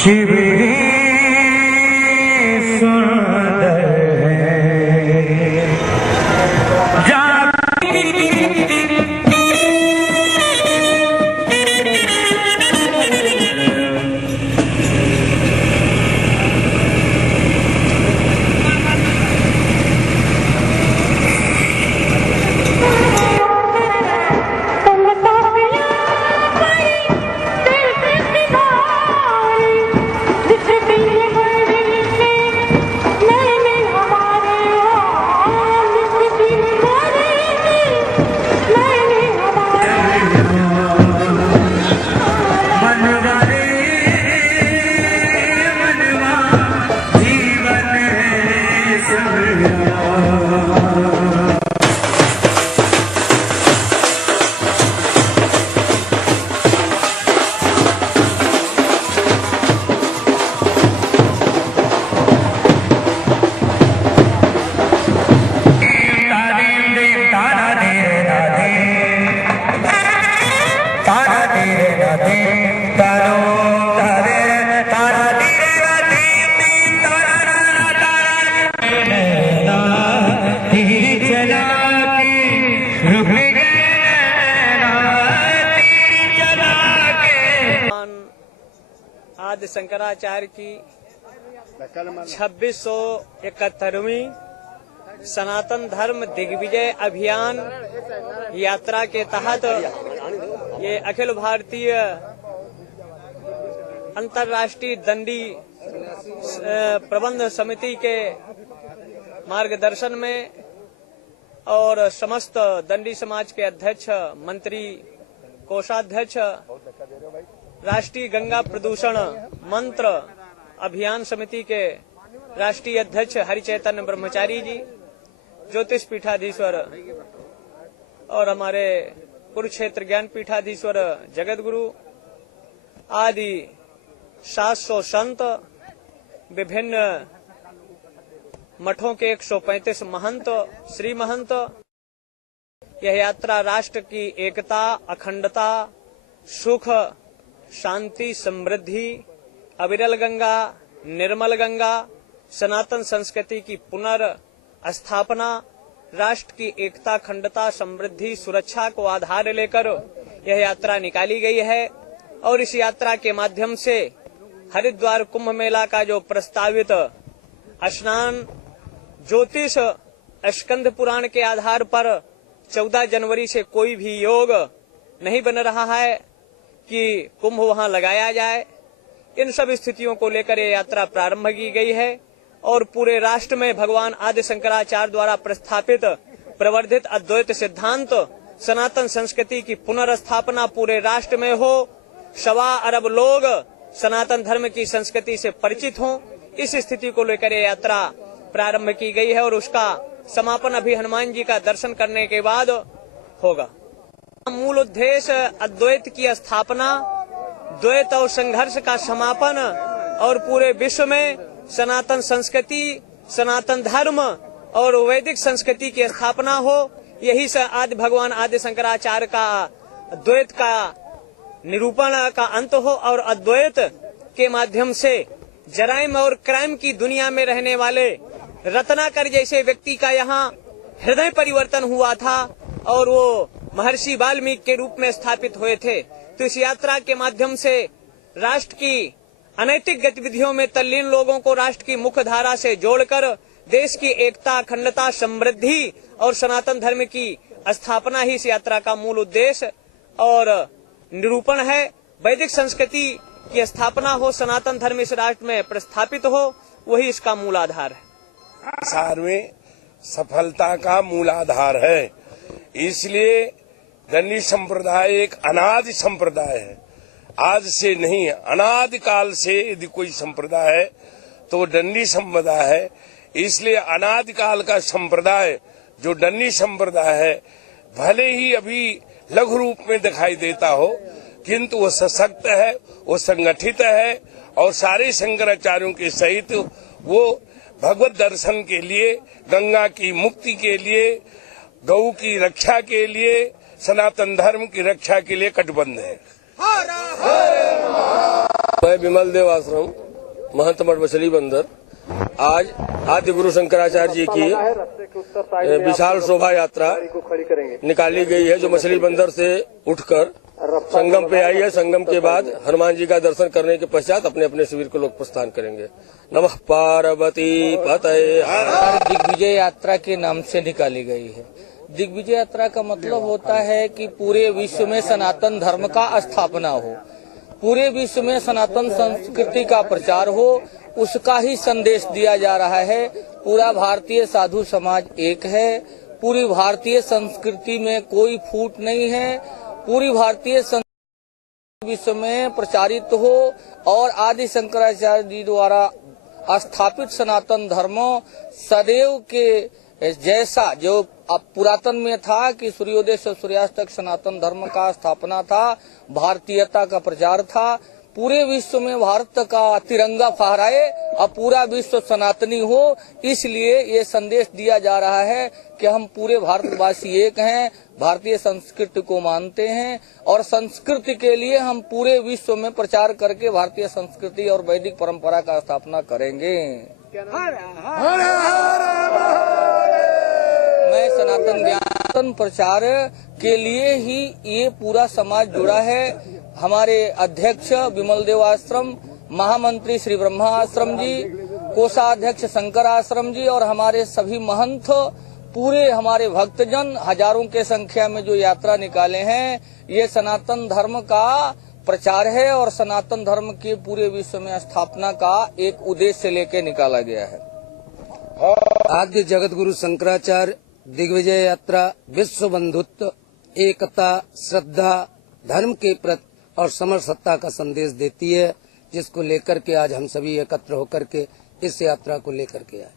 शिवरी सुंदर है आदि शंकराचार्य की 2671वीं सनातन धर्म दिग्विजय अभियान यात्रा के तहत ये अखिल भारतीय अंतर्राष्ट्रीय दंडी प्रबंध समिति के मार्गदर्शन में और समस्त दंडी समाज के अध्यक्ष, मंत्री, कोषाध्यक्ष, राष्ट्रीय गंगा प्रदूषण मंत्र अभियान समिति के राष्ट्रीय अध्यक्ष हरिचैतन्य ब्रह्मचारी जी, ज्योतिष पीठाधीश्वर और हमारे कुरुक्षेत्र ज्ञान पीठाधीश्वर जगत गुरु आदि 700 संत, विभिन्न मठों के 135 महंत, श्री महंत, यह यात्रा राष्ट्र की एकता, अखंडता, सुख, शांति, समृद्धि, अविरल गंगा, निर्मल गंगा, सनातन संस्कृति की पुनर्स्थापना, राष्ट्र की एकता, अखंडता, समृद्धि, सुरक्षा को आधार लेकर यह यात्रा निकाली गई है। और इस यात्रा के माध्यम से हरिद्वार कुंभ मेला का जो प्रस्तावित स्नान ज्योतिष स्कंद पुराण के आधार पर 14 जनवरी से कोई भी योग नहीं बन रहा है कि कुंभ वहां लगाया जाए। इन सब स्थितियों को लेकर यह यात्रा प्रारंभ की गई है और पूरे राष्ट्र में भगवान आदि शंकराचार्य द्वारा प्रस्थापित प्रवर्धित अद्वैत सिद्धांत सनातन संस्कृति की पुनर्स्थापना पूरे राष्ट्र में हो, 1.25 अरब लोग सनातन धर्म की संस्कृति से परिचित हों। इस स्थिति को लेकर यह यात्रा प्रारंभ की गई है और उसका समापन अभी हनुमान जी का दर्शन करने के बाद होगा। मूल उद्देश्य अद्वैत की स्थापना, द्वैत और संघर्ष का समापन और पूरे विश्व में सनातन संस्कृति, सनातन धर्म और वैदिक संस्कृति की स्थापना हो। यही आदि भगवान आदि शंकराचार्य का अद्वैत का निरूपण का अंत हो और अद्वैत के माध्यम से जराइम और क्राइम की दुनिया में रहने वाले रत्नाकर जैसे व्यक्ति का यहाँ हृदय परिवर्तन हुआ था और वो महर्षि वाल्मीकि के रूप में स्थापित हुए थे। तो इस यात्रा के माध्यम से राष्ट्र की अनैतिक गतिविधियों में तल्लीन लोगों को राष्ट्र की मुख्य धारा से जोड़कर देश की एकता, अखंडता, समृद्धि और सनातन धर्म की स्थापना ही इस यात्रा का मूल उद्देश्य और निरूपण है। वैदिक संस्कृति की स्थापना हो, सनातन धर्म इस राष्ट्र में प्रस्थापित हो, वही इसका मूल आधार है। में सफलता का मूल आधार है। इसलिए दंडी संप्रदाय एक अनादि संप्रदाय है। आज से नहीं, अनादि काल से यदि कोई संप्रदाय है तो दंडी संप्रदाय है। इसलिए अनादि काल का संप्रदाय जो दंडी संप्रदाय है, भले ही अभी लघु रूप में दिखाई देता हो, किंतु वो सशक्त है, वो संगठित है और सारे शंकराचार्यों के सहित वो भगवत दर्शन के लिए, गंगा की मुक्ति के लिए, गौ की रक्षा के लिए, सनातन धर्म की रक्षा के लिए कटिबद्ध है। मैं विमल देव आश्रम महंत मठ मछली बंदर आज आदि गुरु शंकराचार्य जी की विशाल शोभा यात्रा निकाली गई है, जो मछली बंदर से उठकर संगम पे आई है। संगम के बाद हनुमान जी का दर्शन करने के पश्चात अपने अपने शिविर को लोग प्रस्थान करेंगे। नमः पार्वती पतये। दिग्विजय यात्रा के नाम से निकाली गई है। दिग्विजय यात्रा का मतलब होता है कि पूरे विश्व में सनातन धर्म का स्थापना हो, पूरे विश्व में सनातन संस्कृति का प्रचार हो, उसका ही संदेश दिया जा रहा है। पूरा भारतीय साधु समाज एक है, पूरी भारतीय संस्कृति में कोई फूट नहीं है, पूरी भारतीय संस्कृति विश्व में प्रचारित हो और आदि शंकराचार्य जी द्वारा स्थापित सनातन धर्म सदैव के जैसा जो पुरातन में था कि सूर्योदय से सूर्यास्त तक सनातन धर्म का स्थापना था, भारतीयता का प्रचार था, पूरे विश्व में भारत का तिरंगा फहराए और पूरा विश्व सनातनी हो। इसलिए ये संदेश दिया जा रहा है कि हम पूरे भारतवासी एक हैं, भारतीय संस्कृति को मानते हैं और संस्कृति के लिए हम पूरे विश्व में प्रचार करके भारतीय संस्कृति और वैदिक परंपरा का स्थापना करेंगे। मैं सनातन ज्ञान प्रचार के लिए ही ये पूरा समाज जुड़ा है। हमारे अध्यक्ष विमल देव आश्रम, महामंत्री श्री ब्रह्मा आश्रम जी, कोषाध्यक्ष शंकर आश्रम जी और हमारे सभी महंत, पूरे हमारे भक्तजन हजारों के संख्या में जो यात्रा निकाले हैं, ये सनातन धर्म का प्रचार है और सनातन धर्म के पूरे विश्व में स्थापना का एक उद्देश्य लेके निकाला गया है। आद्य जगत गुरु शंकराचार्य दिग्विजय यात्रा विश्व बंधुत्व, एकता, श्रद्धा, धर्म के प्रति और समरसत्ता का संदेश देती है, जिसको लेकर के आज हम सभी एकत्र होकर के इस यात्रा को लेकर के आए।